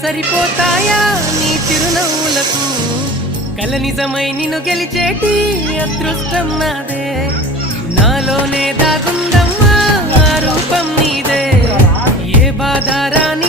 సరిపోతాయా నీ చిరునవ్వులకు కల నిజమై నిన్ను గెలిచేటి అదృష్టం నాదే నాలోనే దాగుందమ్మా ఆ రూపం నీదే ఏ బాధ రాని